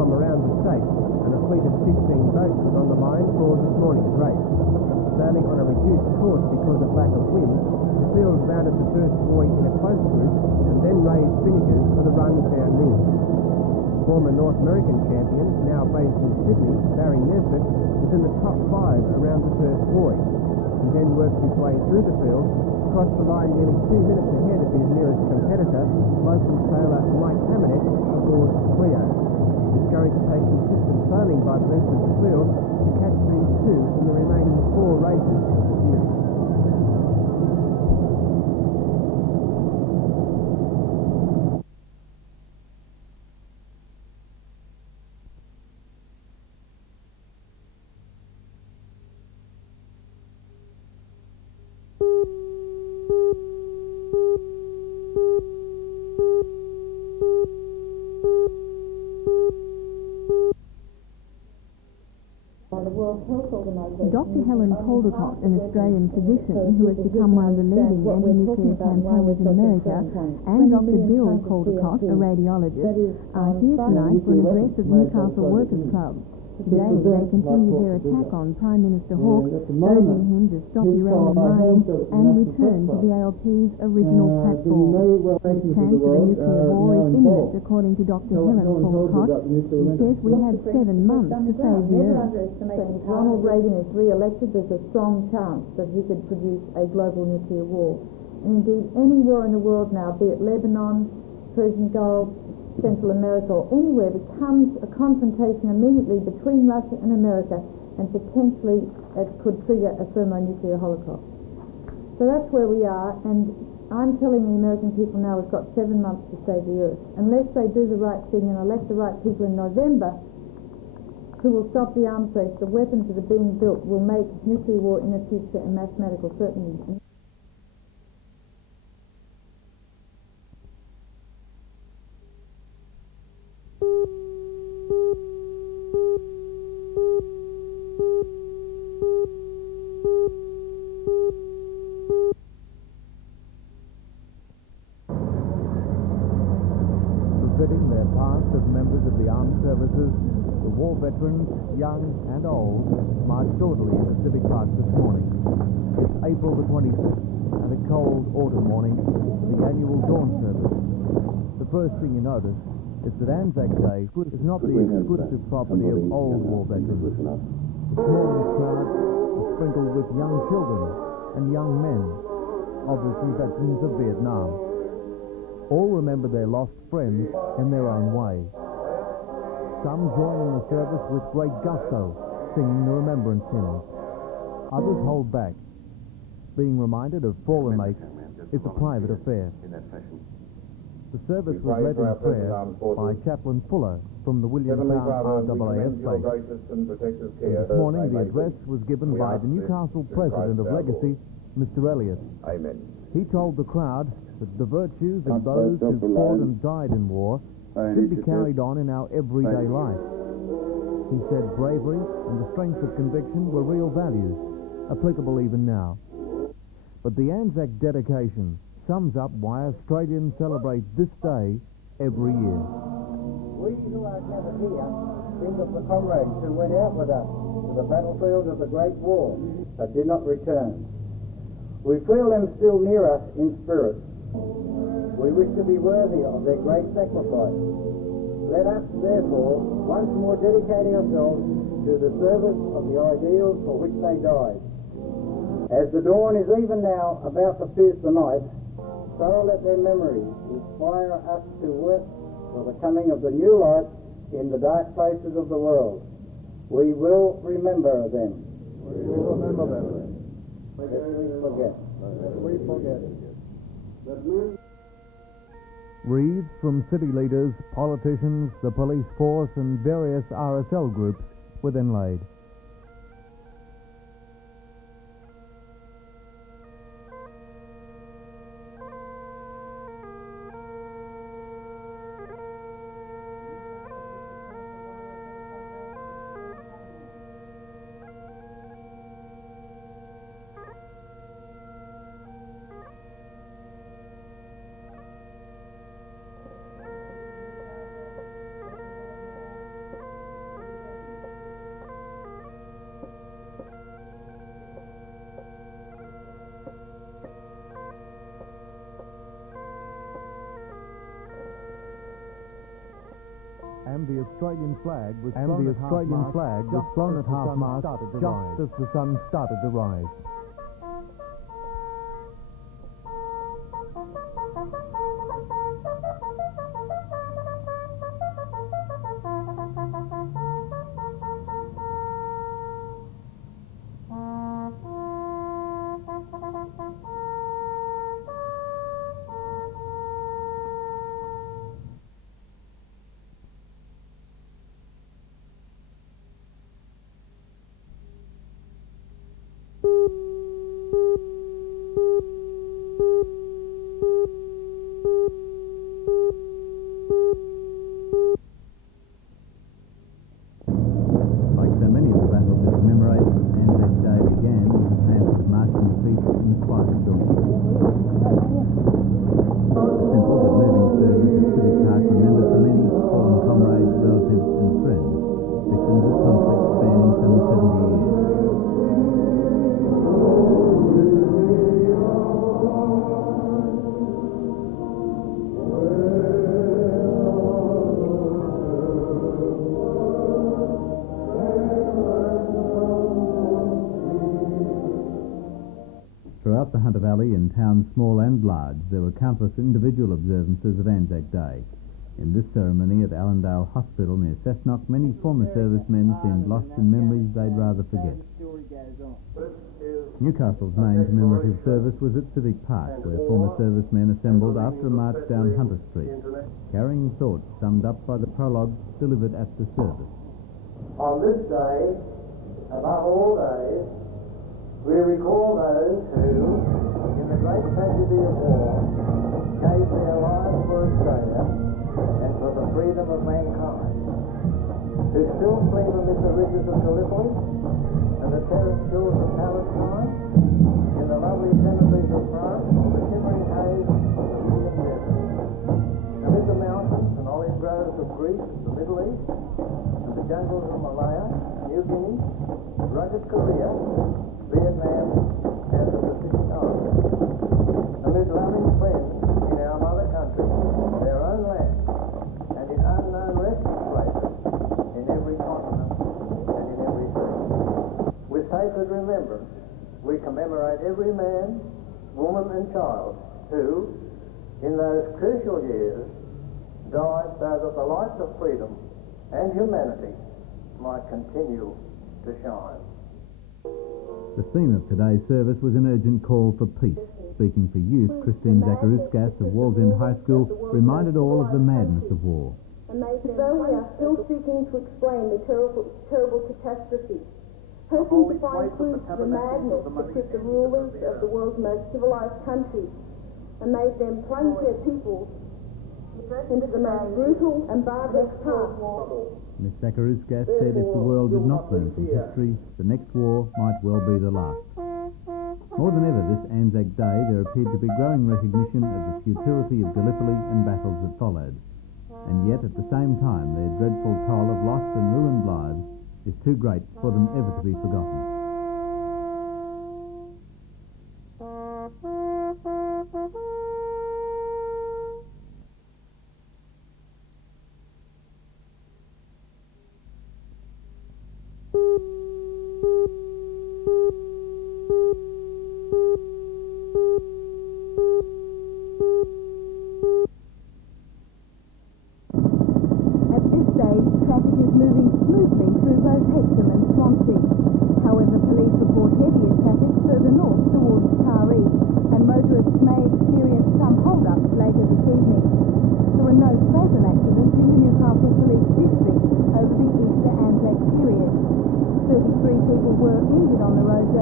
From around the state, and a fleet of 16 boats was on the line for this morning's race. Sailing on a reduced course because of lack of wind, the field rounded the first buoy in a close group and then raised finishers for the runs downwind. Former North American champion, now based in Sydney, Barry Nesbitt, was in the top 5 around the first buoy. He then worked his way through the field, crossed the line nearly 2 minutes ahead of his nearest competitor, local sailor Mike Hamanek, aboard Cleo. It's going to take consistent sailing by the rest of the field to catch these two in the remaining 4 races of the series. Dr. Helen Caldecott, an Australian physician who has become one of the leading anti-nuclear campaigners in America, and Dr. Bill Caldecott, a radiologist, are here tonight for an address of Newcastle Workers' Club. Today they continue their attack on Prime Minister Hawke, urging him to stop uranium mining and return to the ALP's original platform. The chance of a nuclear war is imminent, according to Dr. Helen Caldecott. He says we have 7 months to save the Earth. If Ronald Reagan is re-elected, there's a strong chance that he could produce a global nuclear war. And indeed, any war in the world now, be it Lebanon, Persian Gulf, Central America, or anywhere, becomes a confrontation immediately between Russia and America, and potentially it could trigger a thermonuclear holocaust. So that's where we are, and I'm telling the American people now we've got 7 months to save the Earth. Unless they do the right thing and elect the right people in November who will stop the arms race, the weapons that are being built will make nuclear war in the future a mathematical certainty. Befitting their past as members of the armed services, the war veterans, young and old, marched orderly in the Civic Park this morning. It's April the 26th, and a cold autumn morning, the annual dawn service. The first thing you notice is that Anzac Day is not the exclusive property of old war veterans. This morning's crowd is sprinkled with young children and young men, obviously veterans of Vietnam. All remember their lost friends in their own way. Some join in the service with great gusto, singing the remembrance hymns. Others hold back. Being reminded of fallen mates is a private affair. The service was led in prayer by Chaplain Fuller from the Williamstown RAAF base. This morning the address was given by the Newcastle President of Legacy, Mr. Elliott. Amen. He told the crowd that the virtues of those who fought and died in war should be carried on in our everyday life. He said bravery and the strength of conviction were real values, applicable even now. But the Anzac dedication sums up why Australians celebrate this day every year. We who are gathered here think of the comrades who went out with us to the battlefield of the Great War but did not return. We feel them still near us in spirit. We wish to be worthy of their great sacrifice. Let us, therefore, once more dedicate ourselves to the service of the ideals for which they died. As the dawn is even now about to pierce the night, so let their memories inspire us to work for the coming of the new light in the dark places of the world. We will remember them. We will remember them. Lest we forget. We forget. Wreaths from city leaders, politicians, the police force and various RSL groups were then laid. And the Australian flag was flown at half-mast just as the sun started to rise. Like so many of the battles to commemorate, Anzac Day began with the chants of marching feet and quiet storm. Simple but moving service at Civic Park remembered for many fallen comrades, relatives and friends, victims of conflict spanning some 70 years. Throughout the Hunter Valley, in towns small and large, there were countless individual observances of Anzac Day. In this ceremony at Allendale Hospital near Cessnock, many former servicemen seemed lost in memories they'd rather forget. Newcastle's main commemorative service was at Civic Park, where former servicemen assembled after a march down Hunter Street, carrying thoughts summed up by the prologue delivered at the service. On this day, above all days, we recall those who, in the great tragedy of war, gave their lives for Australia and for the freedom of mankind, who still flee amid the ridges of Gallipoli and the terraced shores of Palestine, in the lovely cemeteries of France or the shimmering haze of the Syrian desert, amid the mountains and olive groves of Greece, the Middle East, and the jungles of Malaya, New Guinea, rugged Korea, Vietnam, and the Pacific Islands, amid loving friends in our mother country, their own land, and in unknown resting places in every continent and in every sea. With sacred remembrance, we commemorate every man, woman and child who, in those crucial years, died so that the lights of freedom and humanity might continue to shine. The theme of today's service was an urgent call for peace. Speaking for youth, Christine Zacharouskas of Wallsend High School reminded all of the madness of war. Though we are still seeking to explain the terrible catastrophe, hoping to find clues to the madness that gripped the rulers of the world's most civilized countries and made them plunge their peoples into the most brutal and barbarous path. Ms. Zacharouskas said if the world did not learn from history, the next war might well be the last. More than ever this Anzac Day, there appeared to be growing recognition of the futility of Gallipoli and battles that followed. And yet, at the same time, their dreadful toll of lost and ruined lives is too great for them ever to be forgotten.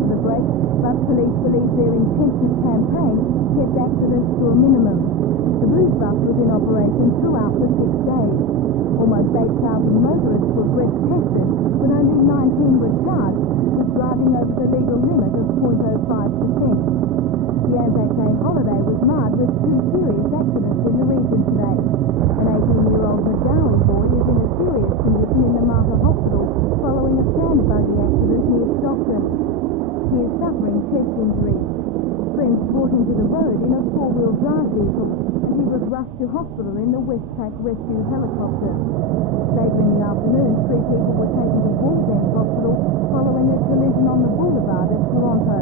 over the break, but police believe their intensive campaign kept accidents to a minimum. The Blues bus was in operation throughout the 6 days. Almost 8,000 motorists were breath tested, but only 19 were charged with driving over the legal limit of 0.05%. The Anzac Day holiday was marred with 2 serious accidents in the region today. An 18-year-old Madawi boy is in a serious condition in the Martha Hospital following a sand buggy accident near Stockton. He is suffering chest injuries. Friends brought him to the road in a 4-wheel drive vehicle, and he was rushed to hospital in the Westpac rescue helicopter. Later in the afternoon, 3 people were taken to Wallsend Hospital following a collision on the boulevard at Toronto.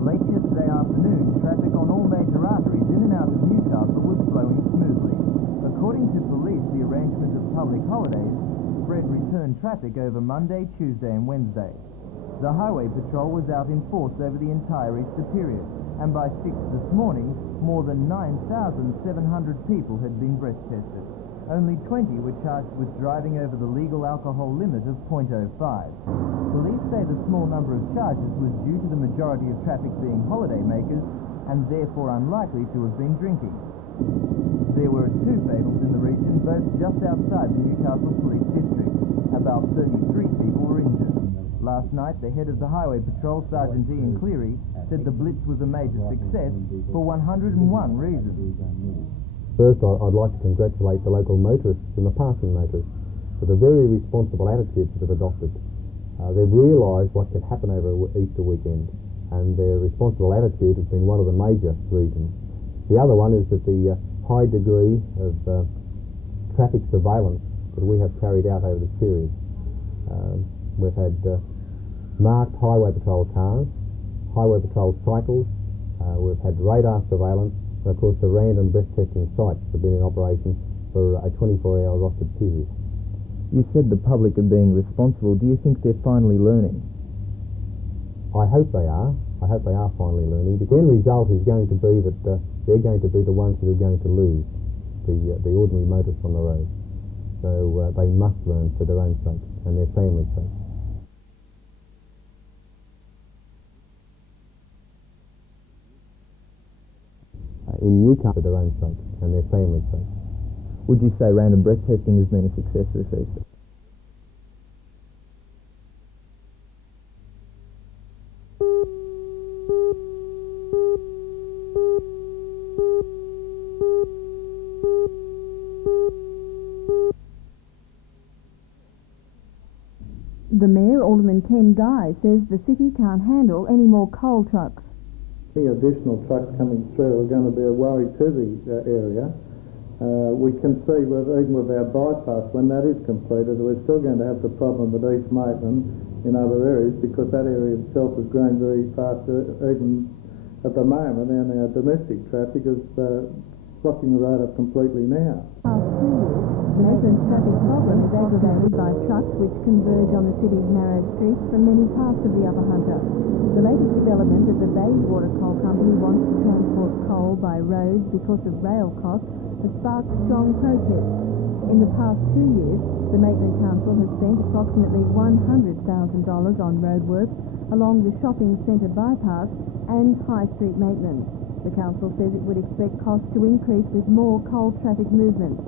Late yesterday afternoon, traffic on all major arteries in and out of Newcastle was flowing smoothly. According to police, the arrangement of public holidays spread return traffic over Monday, Tuesday and Wednesday. The Highway Patrol was out in force over the entire Easter period, and by 6 this morning, more than 9,700 people had been breath tested. Only 20 were charged with driving over the legal alcohol limit of 0.05. Police say the small number of charges was due to the majority of traffic being holidaymakers and therefore unlikely to have been drinking. There were 2 fatals in the region, both just outside the Newcastle Police District. About 33 people were injured. Last night, the head of the Highway Patrol, Sergeant Ian Cleary, said the blitz was a major success for 101 reasons. First, I'd like to congratulate the local motorists and the passing motorists for the very responsible attitudes that they've adopted. They've realised what could happen over Easter weekend, and their responsible attitude has been one of the major reasons. The other one is that the high degree of traffic surveillance that we have carried out over this period. We've had marked Highway Patrol cars, Highway Patrol cycles, we've had radar surveillance, and of course the random breath testing sites have been in operation for a 24-hour rostered period. You said the public are being responsible. Do you think they're finally learning? I hope they are. I hope they are finally learning. The end result is going to be that they're going to be the ones who are going to lose, the ordinary motorists on the road. So they must learn for their own sake and their family's sake. In Newcastle, for their own sake and their family's sake. Would you say random breath testing has been a success this Easter? The Mayor, Alderman Ken Guy, says the city can't handle any more coal trucks. The additional trucks coming through are going to be a worry to the area. We can see even with our bypass, when that is completed, we're still going to have the problem with East Maitland in other areas because that area itself is growing very fast even at the moment, and our domestic traffic is blocking the road up completely now. Past 2 years, the Maitland traffic problem is aggravated by trucks which converge on the city's narrow streets from many parts of the Upper Hunter. The latest development of the Bayswater Coal Company wants to transport coal by road because of rail costs has sparked strong protests. In the past 2 years, the Maitland Council has spent approximately $100,000 on roadworks along the shopping centre bypass and High Street maintenance. The council says it would expect costs to increase with more coal traffic movements.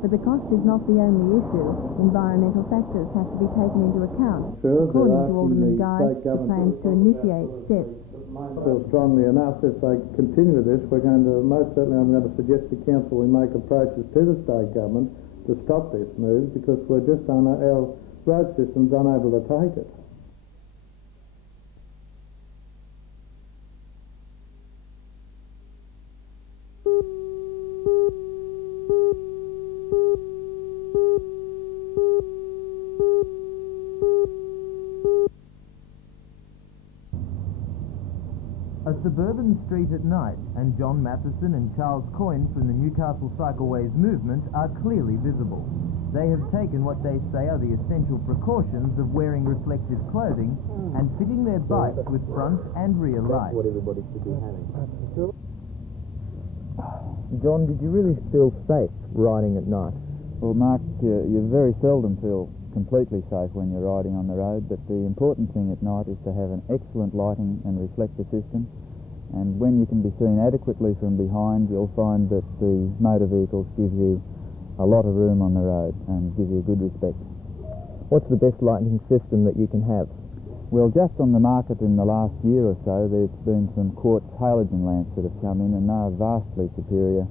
But the cost is not the only issue. Environmental factors have to be taken into account. According to Alderman Guy, the plans to initiate steps. I feel strongly enough if they continue with this, I'm going to suggest to council we make approaches to the state government to stop this move because we're just our road system's unable to take it. A suburban street at night, and John Matheson and Charles Coyne from the Newcastle Cycleways movement are clearly visible. They have taken what they say are the essential precautions of wearing reflective clothing and fitting their bikes with front and rear lights. What everybody should be having. John, did you really feel safe riding at night? Well, Mark, you very seldom feel completely safe when you're riding on the road, but the important thing at night is to have an excellent lighting and reflector system, and when you can be seen adequately from behind, you'll find that the motor vehicles give you a lot of room on the road and give you good respect. What's the best lighting system that you can have? Well, just on the market in the last year or so, there's been some quartz halogen lamps that have come in, and they're vastly superior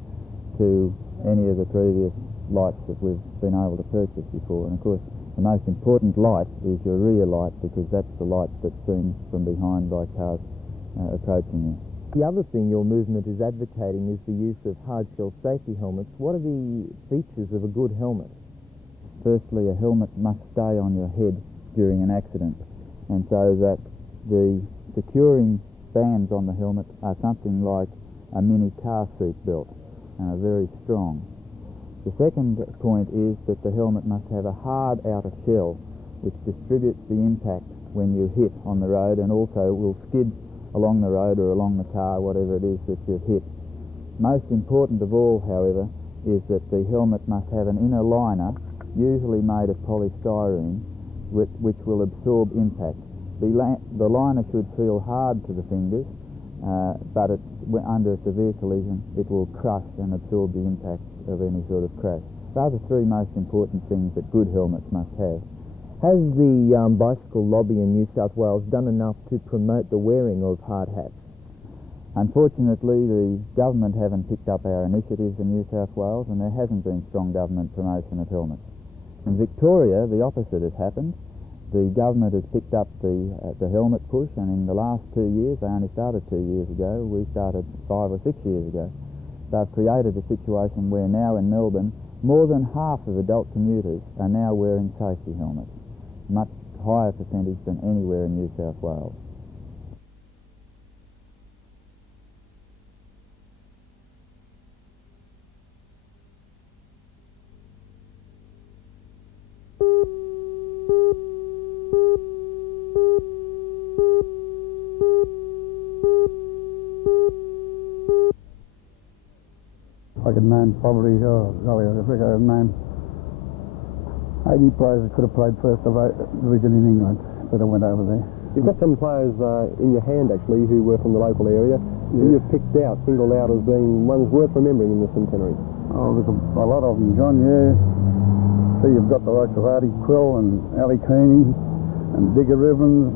to any of the previous lights that we've been able to purchase before. And of course, the most important light is your rear light, because that's the light that's seen from behind by cars approaching you. The other thing your movement is advocating is the use of hard-shell safety helmets. What are the features of a good helmet? Firstly, a helmet must stay on your head during an accident, and so that the securing bands on the helmet are something like a mini car seat belt and are very strong. The second point is that the helmet must have a hard outer shell which distributes the impact when you hit on the road, and also will skid along the road or along the car, whatever it is that you've hit. Most important of all, however, is that the helmet must have an inner liner, usually made of polystyrene, which will absorb impact. The liner should feel hard to the fingers, but under a severe collision it will crush and absorb the impact of any sort of crash. Those are the three most important things that good helmets must have. Has the bicycle lobby in New South Wales done enough to promote the wearing of hard hats? Unfortunately, the government haven't picked up our initiatives in New South Wales, and there hasn't been strong government promotion of helmets. In Victoria, the opposite has happened. The government has picked up the helmet push, and in the last 2 years, they only started 2 years ago, we started 5 or 6 years ago. They've created a situation where now in Melbourne, more than half of adult commuters are now wearing safety helmets, much higher percentage than anywhere in New South Wales. I could name probably, I think I could name 80 players that could have played first division in England, but I went over there. You've got some players in your hand, actually, who were from the local area, who you've picked out, singled out as being ones worth remembering in the centenary. Oh, there's a lot of them, John, yeah. So you've got the likes of Artie Quill and Ali Keeney and Digger Evans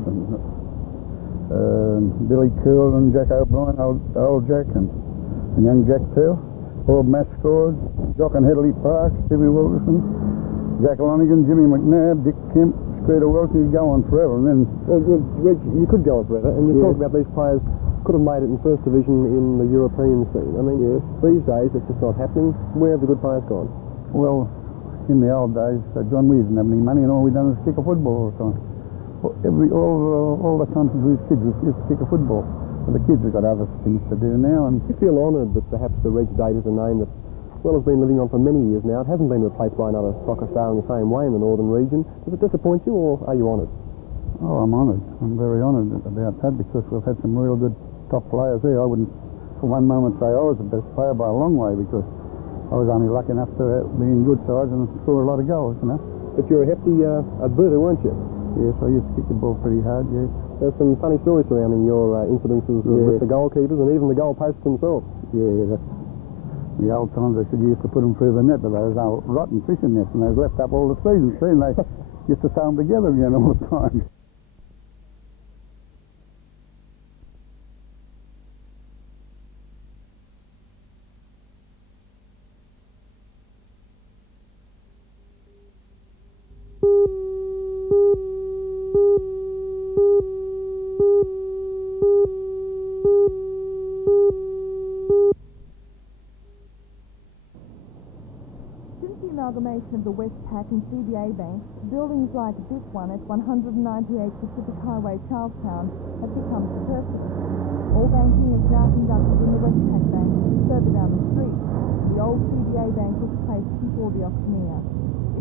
and Billy Cool and Jack O'Brien, old Jack, and young Jack too. Bob Mascord, Jock and Headley Park, Stevie Wilkerson, Jack Lonigan, Jimmy McNabb, Dick Kemp, Screeder Wilson. You go on forever, and then... Well, Reg, you could go on forever, and you talk about these players could have made it in first division in the European scene. I mean, these days it's just not happening. Where have the good players gone? Well, in the old days, John, we didn't have any money, and all we done was kick a football all the time. All the times we were kids, we used to kick a football. But the kids have got other things to do now. And you feel honoured that perhaps the Reg date is a name that, well, has been living on for many years now. It hasn't been replaced by another soccer star in the same way in the northern region. Does it disappoint you, or are you honoured? Oh, I'm honoured. I'm very honoured about that, because we've had some real good top players there. I wouldn't for one moment say I was the best player by a long way, because I was only lucky enough to be in good sides and score a lot of goals, you know. But you're a hefty booter, weren't you? Yes, I used to kick the ball pretty hard, yes. There's some funny stories surrounding your incidences with the goalkeepers and even the goalposts themselves. Yeah, that's the old times. They said you used to put them through the net, but those old rotten fishing nets, and they was left up all the season. See, and they used to sew them together again all the time. Of the Westpac and CBA banks, buildings like this one at 198 Pacific Highway, Charlestown, have become superfluous. All banking is now conducted in the Westpac Bank, further down the street. The old CBA Bank was placed before the auctioneer.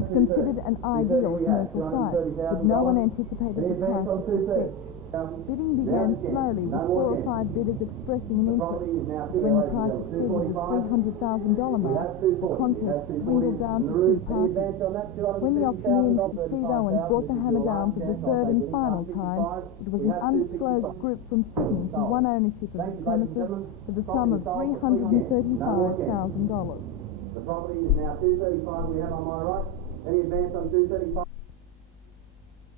It's considered an ideal commercial site, but no one anticipated the price would stretch. Bidding began slowly, with 4 or 5 bidders expressing an interest. When the price exceeded the $300,000 mark, the contest dwindled down to 2 parties. When the auctioneer, Steve Owens, brought the hammer down for the third and final time, it was an undisclosed group from Sydney who won ownership of the premises for the sum of $335,000. The property is now 235 we have on my right. Any advance on 235?